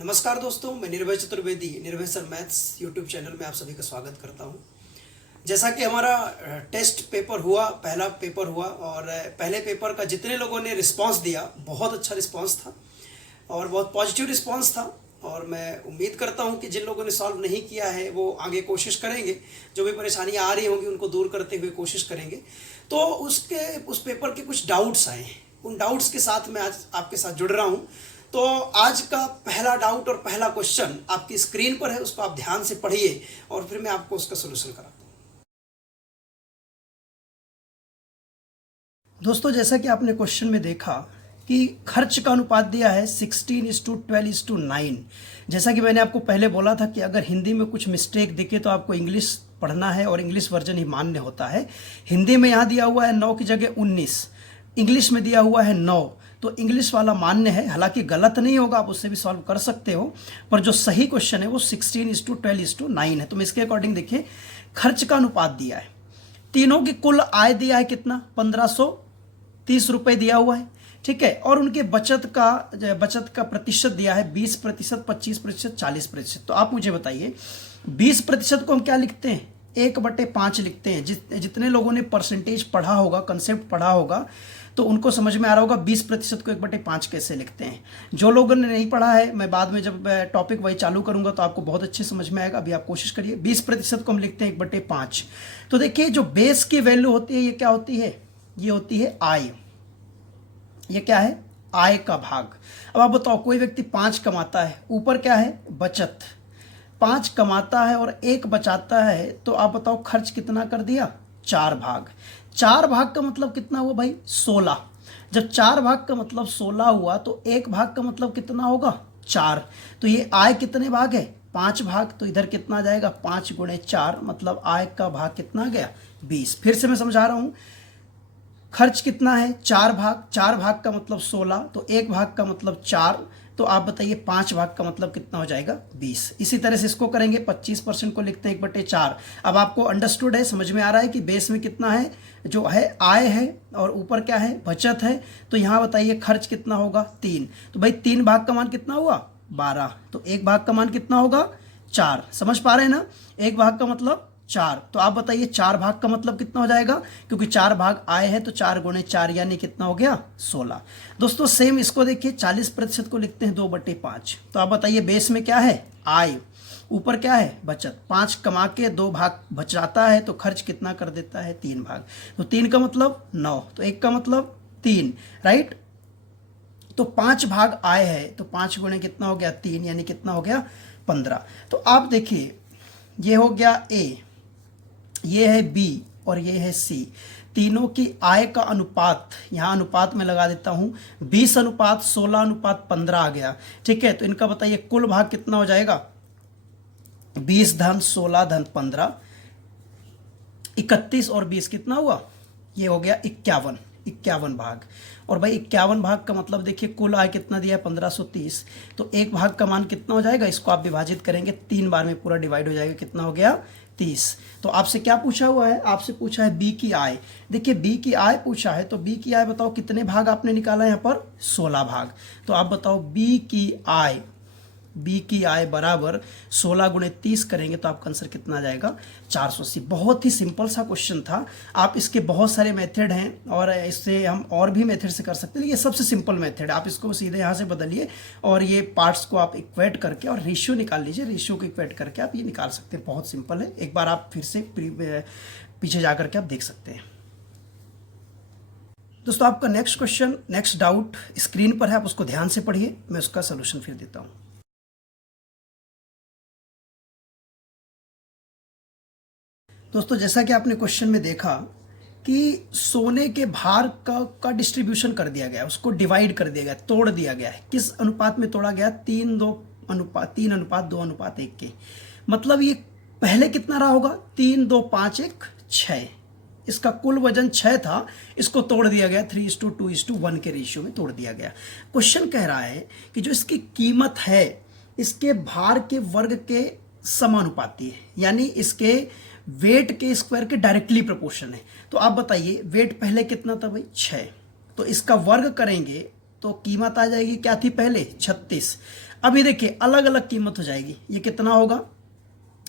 नमस्कार दोस्तों, मैं निर्भय चतुर्वेदी निर्भय सर मैथ्स यूट्यूब चैनल में आप सभी का स्वागत करता हूं। जैसा कि हमारा टेस्ट पेपर हुआ, पहला पेपर हुआ और पहले पेपर का जितने लोगों ने रिस्पांस दिया बहुत अच्छा रिस्पांस था और बहुत पॉजिटिव रिस्पांस था। और मैं उम्मीद करता हूं कि जिन लोगों ने सॉल्व नहीं किया है वो आगे कोशिश करेंगे, जो भी परेशानियां आ रही होंगी उनको दूर करते हुए कोशिश करेंगे। तो उस पेपर के कुछ डाउट्स आए हैं, उन डाउट्स के साथ मैं आज आपके साथ जुड़ रहा हूँ। तो आज का पहला डाउट और पहला क्वेश्चन आपकी स्क्रीन पर है, उसको आप ध्यान से पढ़िए और फिर मैं आपको उसका सोल्यूशन कराता हूँ। दोस्तों, जैसा कि आपने क्वेश्चन में देखा कि खर्च का अनुपात दिया है 16:12:9। जैसा कि मैंने आपको पहले बोला था कि अगर हिंदी में कुछ मिस्टेक दिखे तो आपको इंग्लिश पढ़ना है और इंग्लिश वर्जन ही मान्य होता है। हिंदी में यहाँ दिया हुआ है 9 की जगह 19, इंग्लिश में दिया हुआ है 9, तो इंग्लिश वाला मान्य है। हालांकि गलत नहीं होगा, आप उससे भी सॉल्व कर सकते हो, पर जो सही क्वेश्चन है वो 16:12:9 है। तो मैं इसके अकॉर्डिंग देखिए, खर्च का अनुपात दिया है, तीनों की कुल आय दिया है कितना, 1530 रुपए दिया हुआ है, ठीक है। और उनके बचत का प्रतिशत दिया है 20%, 25%, 40%। तो आप मुझे बताइए 20% को हम क्या लिखते हैं, 1/5 लिखते हैं। जितने लोगों ने परसेंटेज पढ़ा होगा, कंसेप्ट पढ़ा होगा, तो उनको समझ में आ रहा होगा 20% को 1/5 कैसे लिखते हैं। जो लोगों ने नहीं पढ़ा है, मैं बाद में जब टॉपिक वही चालू करूंगा तो आपको बहुत अच्छे समझ में आएगा। अभी आप कोशिश करिए, 20% को हम लिखते हैं 1/5। तो देखिए, जो बेस की वैल्यू होती है ये क्या होती है, ये होती है आय। ये क्या है, आय का भाग। अब आप बताओ, कोई व्यक्ति 5 कमाता है, ऊपर क्या है, बचत। 5 कमाता है और 1 बचाता है, तो आप बताओ खर्च कितना कर दिया, 4 भाग। 4 भाग का मतलब कितना हुआ भाई, 16। जब 4 भाग का मतलब 16 हुआ तो 1 भाग का मतलब कितना होगा, 4। तो ये आय कितने भाग है, 5 भाग। तो इधर कितना आ जाएगा, 5 × 4, मतलब आय का भाग कितना गया, 20। फिर से मैं समझा रहा हूं, खर्च कितना है, 4 भाग। 4 भाग का मतलब 16, तो 1 भाग का मतलब 4। तो आप बताइए 5 भाग का मतलब कितना हो जाएगा, 20। इसी तरह से इसको करेंगे, 25% को लिखते हैं 1/4। अब आपको अंडरस्टूड है, समझ में आ रहा है कि बेस में कितना है, जो है आय है और ऊपर क्या है, बचत है। तो यहाँ बताइए खर्च कितना होगा, 3। तो भाई 3 भाग का मान कितना हुआ, 12। तो 1 भाग का मान कितना होगा, 4। समझ पा रहे हैं ना, 1 भाग का मतलब 4। तो आप बताइए 4 भाग का मतलब कितना हो जाएगा, क्योंकि 4 भाग आए हैं तो 4 × 4 यानी कितना हो गया, 16। दोस्तों सेम इसको देखिए, 40% को लिखते हैं 2/5। तो आप बताइए बेस में क्या है, आय, ऊपर क्या है, बचत। 5 कमा के 2 भाग बचाता है तो खर्च कितना कर देता है, 3 भाग। तो 3 का मतलब 9, तो 1 का मतलब 3, राइट। तो 5 भाग आय है, तो 5 × कितना हो गया, 3, यानी कितना हो गया, 15। तो आप देखिए, ये हो गया ए, ये है बी और ये है सी। तीनों की आय का अनुपात, यहाँ अनुपात में लगा देता हूँ, 20:16:15 आ गया, ठीक है। तो इनका बताइए कुल भाग कितना हो जाएगा, 20 धन 16 धन 15, 31 और 20 कितना हुआ, ये हो गया 51 भाग। और भाई 51 भाग का मतलब देखिए कुल आय कितना दिया है, 1530। तो 1 भाग का मान कितना हो जाएगा, इसको आप विभाजित करेंगे 3 बार में पूरा डिवाइड हो जाएगा, कितना हो गया, 30। तो आपसे क्या पूछा हुआ है, आपसे पूछा है बी की आय। देखिए बी की आय पूछा है, तो बी की आय बताओ कितने भाग आपने निकाला यहाँ पर, 16 भाग। तो आप बताओ बी की आय बराबर 16 × 30 करेंगे तो आपका आंसर कितना आ जाएगा, 480। बहुत ही सिंपल सा क्वेश्चन था। आप इसके बहुत सारे मेथड हैं और इससे हम और भी मेथड से कर सकते हैं, लेकिन ये सबसे सिंपल मेथड है। आप इसको सीधे यहाँ से बदलिए और ये पार्ट्स को आप इक्वेट करके और रेशियो निकाल लीजिए, रेशियो को इक्वेट करके आप ये निकाल सकते हैं। बहुत सिंपल है, एक बार आप फिर से पीछे जा करके आप देख सकते हैं। दोस्तों आपका next question, next doubt screen पर है, आप उसको ध्यान से पढ़िए, मैं उसका सोल्यूशन फिर देता हूँ। दोस्तों जैसा कि आपने क्वेश्चन में देखा कि सोने के भार का डिस्ट्रीब्यूशन कर दिया गया, उसको डिवाइड कर दिया गया, तोड़ दिया गया है। किस अनुपात में तोड़ा गया, 3:2 के। मतलब ये पहले कितना रहा होगा, 3:2 5 6। इसका कुल वजन 6 था, इसको तोड़ दिया गया 3:2:1 के रेशियो में तोड़ दिया गया। क्वेश्चन कह रहा है कि जो इसकी कीमत है इसके भार के वर्ग के समानुपाती है, यानी इसके वेट के स्क्वायर के डायरेक्टली प्रोपोर्शन है। तो आप बताइए वेट पहले कितना था भाई, 6। तो इसका वर्ग करेंगे तो कीमत आ जाएगी, क्या थी पहले, 36। अभी देखिए अलग अलग कीमत हो जाएगी। ये कितना होगा,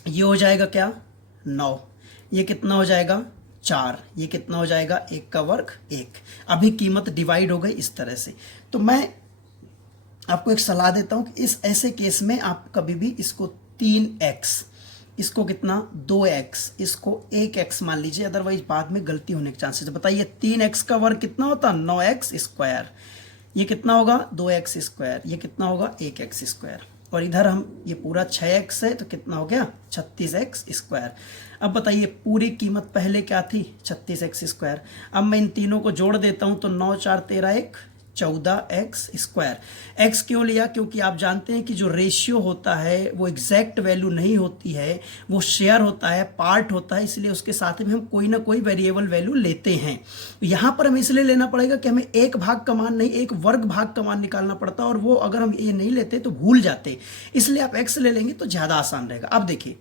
ये हो जाएगा क्या 9, ये कितना हो जाएगा 4, ये कितना हो जाएगा 1 का वर्ग 1। अभी कीमत डिवाइड हो गई इस तरह से। तो मैं आपको एक सलाह देता हूं कि इस ऐसे केस में आप कभी भी इसको 3x, इसको कितना 2x, इसको 1x मान लीजिए, अदरवाइज बाद में गलती होने के चांसेस। बताइए 3x का वर्ग कितना होता 9x स्क्वायर, ये कितना होगा 2x स्क्वायर, ये कितना होगा 1x स्क्वायर, और इधर हम ये पूरा 6x है तो कितना हो गया 36x स्क्वायर। अब बताइए पूरी कीमत पहले क्या थी 36x स्क्वायर। अब मैं इन तीनों को जोड़ देता हूं तो 9 4 13 1 14x स्क्वायर। x क्यों लिया, क्योंकि आप जानते हैं कि जो रेशियो होता है वो एग्जैक्ट वैल्यू नहीं होती है, वो शेयर होता है, पार्ट होता है, इसलिए उसके साथ में हम कोई ना कोई वेरिएबल वैल्यू लेते हैं। यहाँ पर हमें इसलिए लेना पड़ेगा कि हमें एक भाग का मान नहीं, एक वर्ग भाग का मान निकालना पड़ता, और वो अगर हम ये नहीं लेते तो भूल जाते, इसलिए आप x ले लेंगे तो ज़्यादा आसान रहेगा। अब देखिए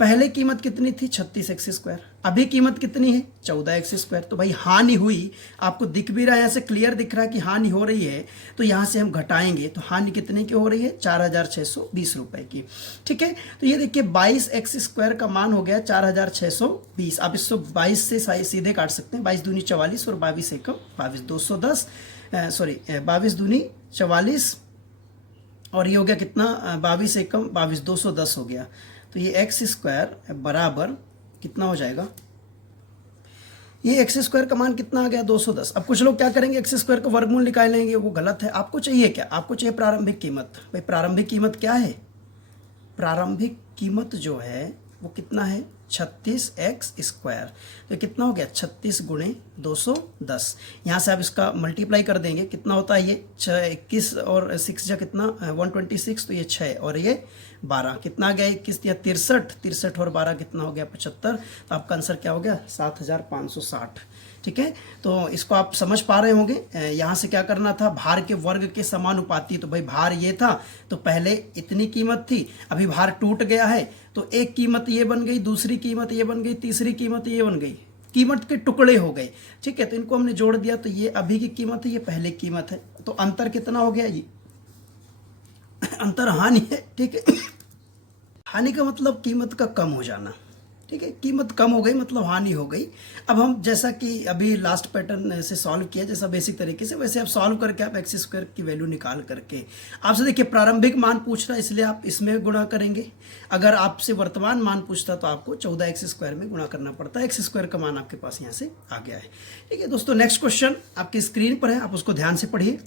पहले कीमत कितनी थी 36x स्क्वायर, अभी कीमत कितनी है 14x स्क्वायर। तो भाई हानि हुई, आपको दिख भी रहा है, यहाँ से क्लियर दिख रहा है कि हानि हो रही है, तो यहाँ से हम घटाएंगे तो हानि कितने की हो रही है 4620 रुपए की। ठीक है, तो ये देखिए 22x स्क्वायर का मान हो गया 4620। आप इसको 22 से सीधे काट सकते हैं, 22 दूनी 44 और 22 एकम 22, 210 सॉरी 22 दूनी 44 और ये हो गया कितना 22 एकम 22, 210 हो गया। तो ये एक्स स्क्वायर बराबर कितना हो जाएगा, ये एक्स स्क्वायर का मान कितना आ गया 210। अब कुछ लोग क्या करेंगे एक्स स्क्वायर का वर्गमूल निकाल लेंगे, वो गलत है। आपको चाहिए क्या, आपको चाहिए प्रारंभिक कीमत। भाई प्रारंभिक कीमत क्या है, प्रारंभिक कीमत जो है वो कितना है 36x स्क्वायर। तो कितना हो गया 36 गुणे 210। यहाँ से आप इसका मल्टीप्लाई कर देंगे, कितना होता है ये 21 और 6 जा कितना 126, तो ये 6 और ये 12, कितना आ गया 21 या 63 और 12 कितना हो गया 75। तो आपका आंसर क्या हो गया 7560। ठीक है, तो इसको आप समझ पा रहे होंगे। यहाँ से क्या करना था, भार के वर्ग के समानुपाती। तो भाई भार ये था तो पहले इतनी कीमत थी, अभी भार टूट गया है तो एक कीमत ये बन गई, दूसरी कीमत ये बन गई, तीसरी कीमत ये बन गई, कीमत के टुकड़े हो गए। ठीक है, तो इनको हमने जोड़ दिया तो ये अभी की कीमत है, ये पहले की कीमत है। तो अंतर कितना हो गया, ये अंतर हानि है। ठीक है, हानि का मतलब कीमत का कम हो जाना। ठीक है, कीमत कम हो गई मतलब हानि हो गई। अब हम जैसा कि अभी लास्ट पैटर्न से सॉल्व किया, जैसा बेसिक तरीके से, वैसे आप सॉल्व करके आप एक्स स्क्वायर की वैल्यू निकाल करके आपसे देखिए प्रारंभिक मान पूछ रहा है इसलिए आप इसमें गुणा करेंगे। अगर आपसे वर्तमान मान पूछता तो आपको 14x स्क्वायर में गुणा करना पड़ता है। एक्स स्क्वायर का मान आपके पास यहाँ से आ गया है। ठीक है दोस्तों, नेक्स्ट क्वेश्चन आपकी स्क्रीन पर है, आप उसको ध्यान से पढ़िए।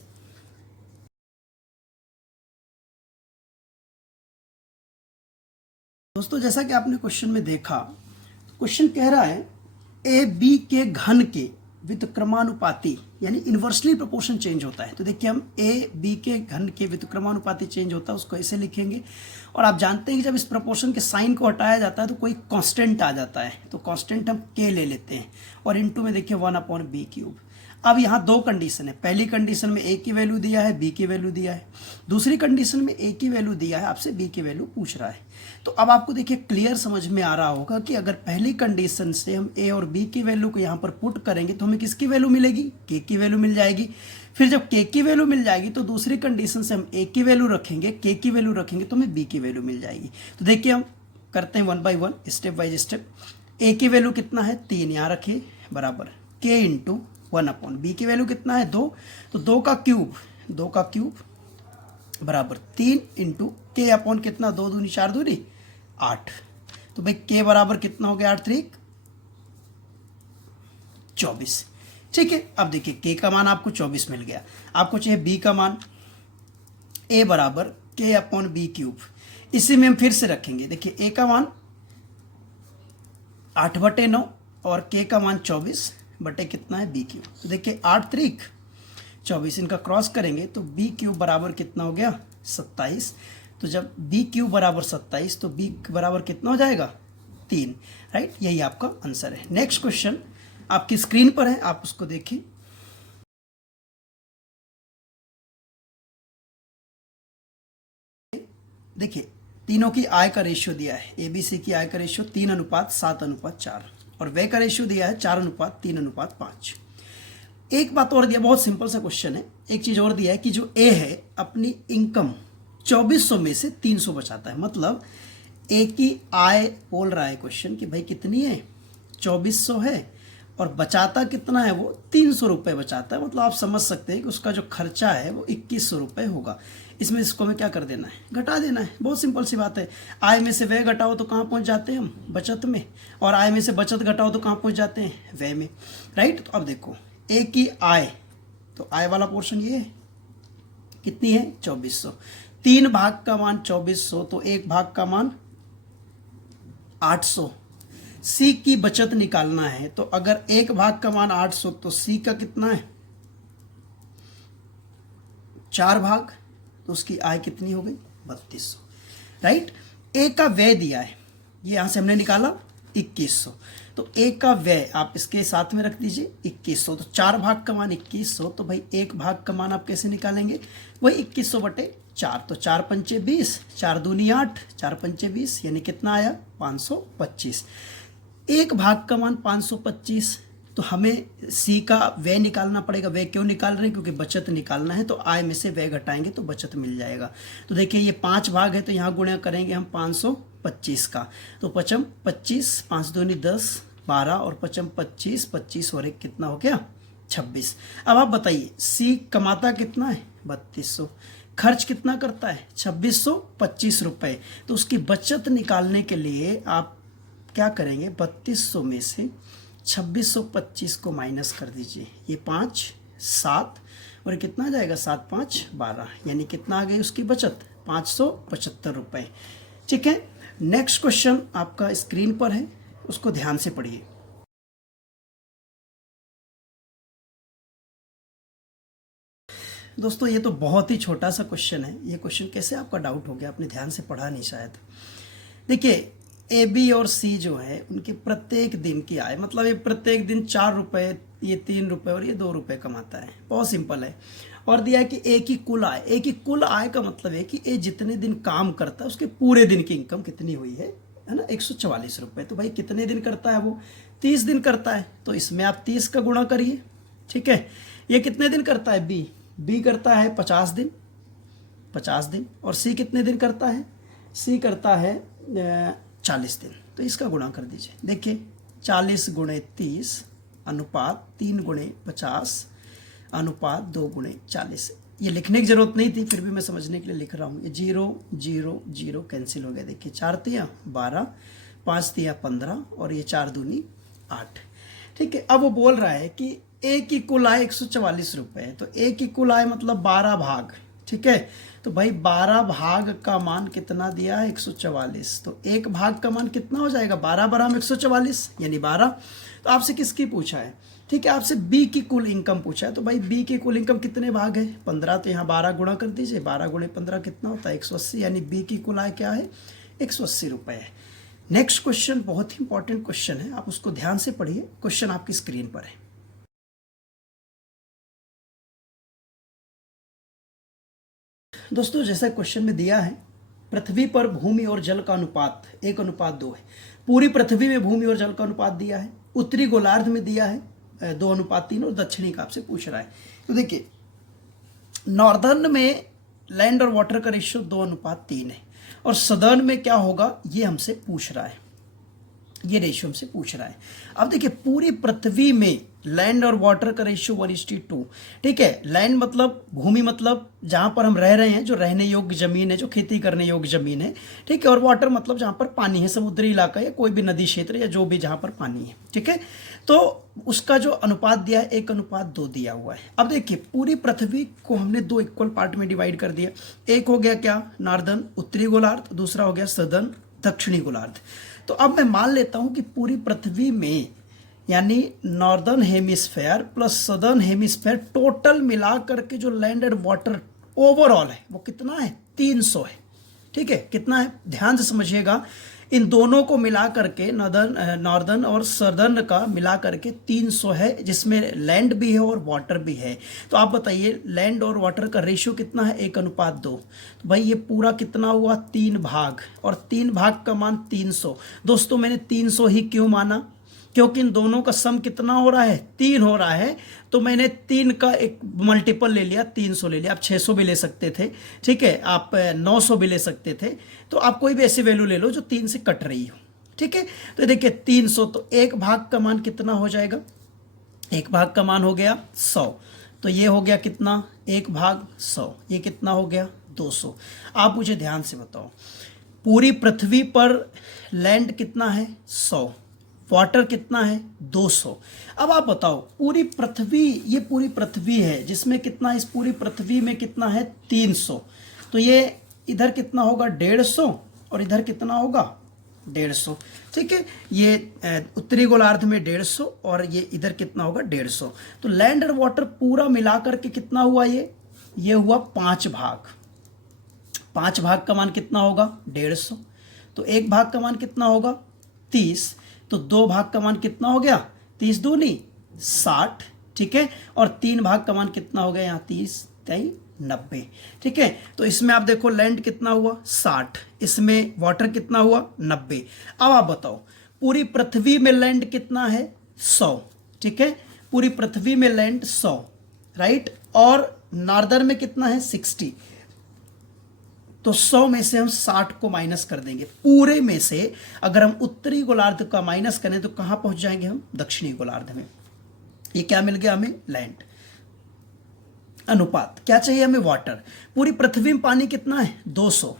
दोस्तों जैसा कि आपने क्वेश्चन में देखा, क्वेश्चन कह रहा है ए बी के घन के व्युत्क्रमानुपाती यानी इन्वर्सली प्रोपोर्शन चेंज होता है। तो देखिए हम ए बी के घन के व्युत्क्रमानुपाती चेंज होता है उसको ऐसे लिखेंगे, और आप जानते हैं कि जब इस प्रोपोर्शन के साइन को हटाया जाता है तो कोई कांस्टेंट आ जाता है, तो कांस्टेंट हम के ले लेते हैं, और इनटू में देखिए 1/b³। अब यहाँ दो कंडीशन है, पहली कंडीशन में ए की वैल्यू दिया है, बी की वैल्यू दिया है, दूसरी कंडीशन में ए की वैल्यू दिया है, आपसे बी की वैल्यू पूछ रहा है। तो अब आपको देखिए क्लियर समझ में आ रहा होगा कि अगर पहली कंडीशन से हम ए और बी की वैल्यू को यहाँ पर पुट करेंगे तो हमें किसकी वैल्यू मिलेगी, के की वैल्यू मिल जाएगी। फिर जब के की वैल्यू मिल जाएगी तो दूसरी कंडीशन से हम ए की वैल्यू रखेंगे, के की वैल्यू रखेंगे तो हमें बी की वैल्यू मिल जाएगी। तो देखिए हम करते हैं 1 बाय 1 स्टेप बाय स्टेप। ए की वैल्यू कितना है 3, यहाँ रखिए बराबर के इंटू 1/बी की वैल्यू कितना है 2, तो 2 का क्यूब बराबर 3 इंटू के अपॉन कितना 2 दूनी 4 दूनी 8। तो भाई के बराबर कितना हो गया 8 3 24। ठीक है, अब देखिए के का मान आपको 24 मिल गया, आपको चाहिए बी का मान, ए बराबर के अपॉन बी क्यूब। इसी में हम फिर से रखेंगे, देखिए ए का मान 8/9 और के का मान 24 बटे कितना है बी क्यूब। तो देखिए 8 3 24, इनका क्रॉस करेंगे तो बी क्यूब बराबर कितना हो गया 27। तो जब बी क्यूब बराबर 27 तो बी बराबर कितना हो जाएगा 3, राइट। यही आपका आंसर है। नेक्स्ट क्वेश्चन आपकी स्क्रीन पर है, आप उसको देखिए। देखिए तीनों की आय का रेशियो दिया है, एबीसी की आय का रेशियो 3:7:4 और व्यय का रेशियो दिया है 4:3:5। एक बात और दिया, बहुत सिंपल सा क्वेश्चन है, एक चीज और दिया है कि जो ए है अपनी इनकम 2400 में से 300 बचाता है। मतलब एक ही आय बोल रहा है क्वेश्चन कि भाई कितनी है, 2400 है, और बचाता कितना है, वो 300 रुपये बचाता है। मतलब आप समझ सकते हैं कि उसका जो खर्चा है वो 2100 रुपये होगा। इसमें इसको हमें क्या कर देना है, घटा देना है। बहुत सिंपल सी बात है। आय में से व्यय घटाओ तो कहाँ पहुँच जाते हैं हम, बचत में, और आय में से बचत घटाओ तो कहाँ पहुँच जाते हैं, व्यय में, राइट। तो अब देखो एक ही आय, तो आय वाला पोर्शन ये है, कितनी है, 2400। 3 भाग का मान 2400, तो 1 भाग का मान 800। सी की बचत निकालना है, तो अगर 1 भाग का मान 800 तो सी का कितना है, 4 भाग, तो उसकी आय कितनी हो गई, 3200, राइट। ए का व्यय दिया है, ये यहां से हमने निकाला 2100, तो ए का व्यय आप इसके साथ में रख दीजिए 2100। तो 4 भाग का मान 2100, तो भाई 1 भाग का मान आप कैसे निकालेंगे, वही 2100/4। तो 4 पंचे 20, 4 दूनी 8, 4 पंचे 20, यानी कितना आया, 525। 1 भाग का मान 525, तो हमें सी का व्यय निकालना पड़ेगा। व्यय क्यों निकाल रहे हैं, क्योंकि बचत निकालना है, तो आय में से व्यय घटाएंगे तो बचत मिल जाएगा। तो देखिए ये 5 भाग है, तो यहाँ गुणा करेंगे हम 525 का, तो 5 25, 5 दूनी 10, 12, और 5 25, 25 और 1 कितना हो गया, 26। अब आप बताइए सी कमाता कितना है, 3200, खर्च कितना करता है, 2625 रुपये। तो उसकी बचत निकालने के लिए आप क्या करेंगे, 3200 में से 2625 को माइनस कर दीजिए, ये 5 7 और कितना आ जाएगा, 7 5 12, यानी कितना आ गई उसकी बचत, 575 रुपये। ठीक है, नेक्स्ट क्वेश्चन आपका स्क्रीन पर है, उसको ध्यान से पढ़िए। दोस्तों ये तो बहुत ही छोटा सा क्वेश्चन है, ये क्वेश्चन कैसे आपका डाउट हो गया, आपने ध्यान से पढ़ा नहीं शायद। देखिए ए बी और सी जो है उनके प्रत्येक दिन की आय, मतलब ये प्रत्येक दिन 4 रुपये, ये 3 रुपये और ये 2 रुपये कमाता है। बहुत सिंपल है। और दिया है कि ए की कुल आय, ए की कुल आय का मतलब है कि ए जितने दिन काम करता है उसके पूरे दिन की इनकम कितनी हुई है ना, 144 रुपये। तो भाई कितने दिन करता है वो, 30 दिन करता है, तो इसमें आप 30 का गुणा करिए। ठीक है, ये कितने दिन करता है, बी करता है 50 दिन, 50 दिन। और सी कितने दिन करता है, सी करता है 40 दिन। तो इसका गुणा कर दीजिए। देखिए 40 गुणे 30 अनुपात 3 गुणे 50 अनुपात 2 गुणे 40। ये लिखने की जरूरत नहीं थी, फिर भी मैं समझने के लिए लिख रहा हूँ। ये 0 0 0 कैंसिल हो गया। देखिए 4 तिया 12, 5 तिया 15 और ये 4 दूनी 8। ठीक है, अब वो बोल रहा है कि ए की कुल आय 144 रुपये है। तो ए की कुल आय मतलब 12 भाग। ठीक है, तो भाई 12 भाग का मान कितना दिया है, 144। तो 1 भाग का मान कितना हो जाएगा, 12 बराम 144 यानी 12। तो आपसे किसकी पूछा है, ठीक है, आपसे बी की कुल इनकम पूछा है। तो भाई बी की कुल इनकम कितने भाग है, 15। तो यहाँ 12 गुणा कर दीजिए, 12 गुणे 15 कितना होता है, 180। यानी बी की कुल आय क्या है, 180 रुपये है। नेक्स्ट क्वेश्चन बहुत ही इंपॉर्टेंट क्वेश्चन है, आप उसको ध्यान से पढ़िए। क्वेश्चन आपकी स्क्रीन पर है। दोस्तों जैसा क्वेश्चन में दिया है, पृथ्वी पर भूमि और जल का अनुपात 1:2 है। पूरी पृथ्वी में भूमि और जल का अनुपात दिया है। उत्तरी गोलार्ध में दिया है 2:3 और दक्षिणी का आपसे पूछ रहा है। तो देखिए नॉर्दर्न में लैंड और वाटर का रेशियो 2:3 है, और सदर्न में क्या होगा ये हमसे पूछ रहा है, ये रेशियो हमसे पूछ रहा है। अब देखिए पूरी पृथ्वी में लैंड और वाटर का रेशियो 1:2। ठीक है, लैंड मतलब भूमि, मतलब जहां पर हम रह रहे हैं, जो रहने योग्य जमीन है, जो खेती करने योग्य जमीन है। ठीक है, और वाटर मतलब जहां पर पानी है, समुद्री इलाका या कोई भी नदी क्षेत्र या जो भी जहां पर पानी है। ठीक है, तो उसका जो अनुपात दिया है 1:2 दिया हुआ है। अब देखिए पूरी पृथ्वी को हमने 2 इक्वल पार्ट में डिवाइड कर दिया। एक हो गया क्या, नॉर्दर्न उत्तरी गोलार्ध, दूसरा हो गया सदर्न दक्षिणी गोलार्ध। तो अब मैं मान लेता हूं कि पूरी पृथ्वी में यानी northern hemisphere plus southern hemisphere total मिला करके जो लैंड एंड वाटर ओवरऑल है वो कितना है, 300 है। ठीक है, कितना है, ध्यान से समझिएगा। इन दोनों को मिला करके नॉर्दर्न और सदर्न का मिला करके 300 है, जिसमें लैंड भी है और वाटर भी है। तो आप बताइए लैंड और वाटर का रेशियो कितना है, 1:2। तो भाई ये पूरा कितना हुआ, 3 भाग, और 3 भाग का मान 300। दोस्तों मैंने 300 ही क्यों माना, क्योंकि इन दोनों का सम कितना हो रहा है, 3 हो रहा है, तो मैंने 3 का एक मल्टीपल ले लिया, 300 ले लिया। आप 600 भी ले सकते थे, ठीक है, आप 900 भी ले सकते थे। तो आप कोई भी ऐसी वैल्यू ले लो जो 3 से कट रही हो, ठीक है। तो देखिए 300, तो एक भाग का मान कितना हो जाएगा, एक भाग का मान हो गया 100। तो ये हो गया कितना, 1 भाग 100, ये कितना हो गया 200। आप मुझे ध्यान से बताओ, पूरी पृथ्वी पर लैंड कितना है 100, वाटर कितना है 200। अब आप बताओ पूरी पृथ्वी, ये पूरी पृथ्वी है जिसमें कितना, इस पूरी पृथ्वी में कितना है 300, तो ये इधर कितना होगा 150 और इधर कितना होगा 150, ठीक है। ये उत्तरी गोलार्ध में 150 और ये इधर कितना होगा 150। तो लैंड और वाटर पूरा मिलाकर के कितना हुआ, ये हुआ 5 भाग। 5 भाग का मान कितना होगा 150, तो 1 भाग का मान कितना होगा 30, तो 2 भाग का मान कितना हो गया 30 दूनी 60, ठीक है। और 3 भाग का मान कितना हो गया यहाँ 30 3 90, ठीक है। तो इसमें आप देखो लैंड कितना हुआ 60, इसमें वाटर कितना हुआ 90। अब आप बताओ पूरी पृथ्वी में लैंड कितना है 100, ठीक है, पूरी पृथ्वी में लैंड 100, राइट, और नॉर्दर्न में कितना है 60। तो 100 में से हम 60 को माइनस कर देंगे, पूरे में से अगर हम उत्तरी गोलार्ध का माइनस करें तो कहां पहुंच जाएंगे हम, दक्षिणी गोलार्ध में। ये क्या मिल गया हमें, लैंड। अनुपात क्या चाहिए हमें, वाटर। पूरी पृथ्वी में पानी कितना है 200,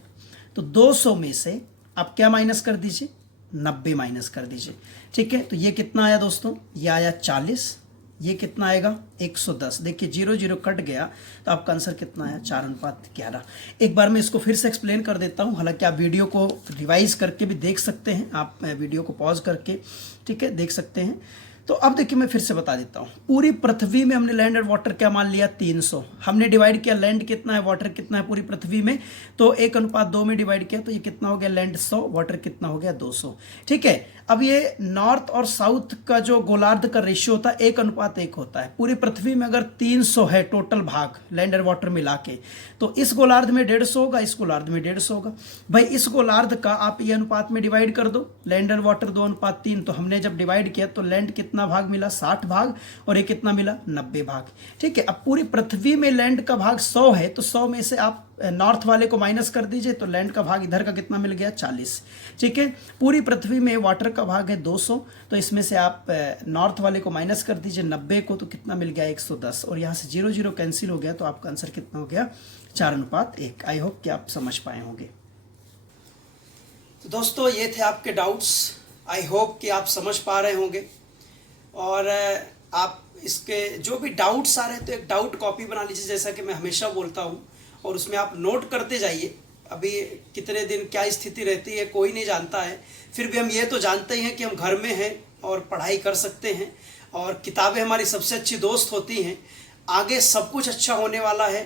तो 200 में से आप क्या माइनस कर दीजिए 90 माइनस कर दीजिए, ठीक है। तो ये कितना आया दोस्तों, ये आया 40, ये कितना आएगा 110। देखिए 0 0 कट गया, तो आपका आंसर कितना आया 4:11। एक बार मैं इसको फिर से एक्सप्लेन कर देता हूं, हालांकि आप वीडियो को रिवाइज करके भी देख सकते हैं, आप वीडियो को पॉज करके, ठीक है, देख सकते हैं। तो अब देखिए मैं फिर से बता देता हूँ, पूरी पृथ्वी में हमने लैंड और वाटर क्या मान लिया 300, हमने डिवाइड किया लैंड कितना है वाटर कितना है पूरी पृथ्वी में, तो 1:2 में डिवाइड किया, तो ये कितना हो गया लैंड 100, वाटर कितना हो गया 200, ठीक है। अब ये नॉर्थ और साउथ का जो गोलार्ध का रेशियो होता है 1:1 होता है। पूरी पृथ्वी में अगर 300 है टोटल भाग लैंड और वाटर मिला के, तो इस गोलार्ध में 150 होगा, इस गोलार्ध में 150 होगा। भाई इस गोलार्ध का आप ये अनुपात में डिवाइड कर दो, लैंड और वाटर 2:3, तो हमने जब डिवाइड किया तो लैंड कितना भाग मिला 60 भाग, और ये कितना मिला 90 भाग, ठीक है। अब पूरी पृथ्वी में लैंड का भाग 100 है, तो 100 में से आप नॉर्थ वाले को माइनस कर दीजिए, तो लैंड का भाग इधर का कितना मिल गया 40, ठीक है। पूरी पृथ्वी में वाटर का भाग है 200, तो इसमें से आप नॉर्थ वाले को माइनस कर दीजिए 90 को, तो कितना मिल गया 110, और यहाँ से 0 0 कैंसिल हो गया, तो आपका आंसर कितना हो गया 4:1। आई होप कि आप समझ पाए होंगे। तो दोस्तों ये थे आपके डाउट्स, आई होप कि आप समझ पा रहे होंगे। और आप इसके जो भी डाउट्स आ रहे हैं तो एक डाउट कॉपी बना लीजिए, जैसा कि मैं हमेशा बोलता हूँ, और उसमें आप नोट करते जाइए। अभी कितने दिन क्या स्थिति रहती है कोई नहीं जानता है, फिर भी हम ये तो जानते ही हैं कि हम घर में हैं और पढ़ाई कर सकते हैं, और किताबें हमारी सबसे अच्छी दोस्त होती हैं। आगे सब कुछ अच्छा होने वाला है,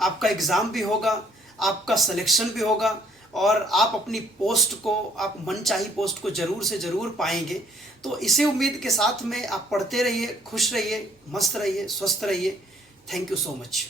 आपका एग्ज़ाम भी होगा, आपका सिलेक्शन भी होगा, और आप अपनी पोस्ट को, आप मनचाही पोस्ट को ज़रूर से ज़रूर पाएंगे। तो इसी उम्मीद के साथ में आप पढ़ते रहिए, खुश रहिए, मस्त रहिए, स्वस्थ रहिए। Thank you so much.